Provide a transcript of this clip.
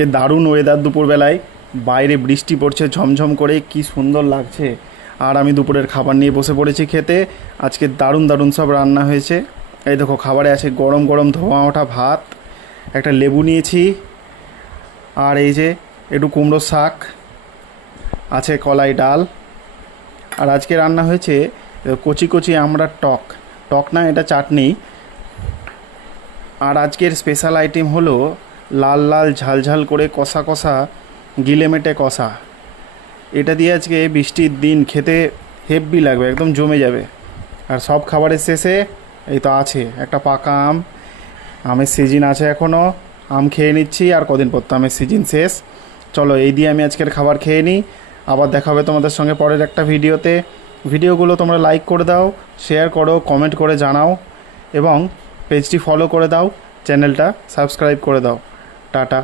আজকে দারুণ ওয়েদার, দুপুরবেলায় বাইরে বৃষ্টি পড়ছে ঝমঝম করে, কি সুন্দর লাগছে। আর আমি দুপুরের খাবার নিয়ে বসে পড়েছি খেতে। আজকে দারুণ দারুণ সব রান্না হয়েছে। এই দেখো, খাবারে আছে গরম গরম ধোঁয়া ওঠা ভাত, একটা লেবু নিয়েছি, আর এই যে একটু কুমড়ো শাক আছে, কলাই ডাল। আর আজকে রান্না হয়েছে কচি কচি আমড়ার টক। টক না, এটা চাটনি। আর আজকের স্পেশাল আইটেম হলো লাল লাল ঝালঝাল করে কষা কষা গিলেমেটে কষা। এটা দিয়ে আজকে বৃষ্টির দিন খেতে হেব্বি লাগবে, একদম জমে যাবে। আর সব খাবারের শেষে এই তো আছে একটা পাকা আম। আমের সিজন আছে এখনও, আম খেয়ে নিচ্ছি। আর কদিন পর তো আমের সিজন শেষ। চলো, এই দিয়ে আমি আজকের খাবার খেয়ে নিই। আবার দেখা হবে তোমাদের সঙ্গে পরের একটা ভিডিওতে। ভিডিওগুলো তোমরা লাইক করে দাও, শেয়ার করো, কমেন্ট করে জানাও, এবং পেজটি ফলো করে দাও, চ্যানেলটা সাবস্ক্রাইব করে দাও। টাটা।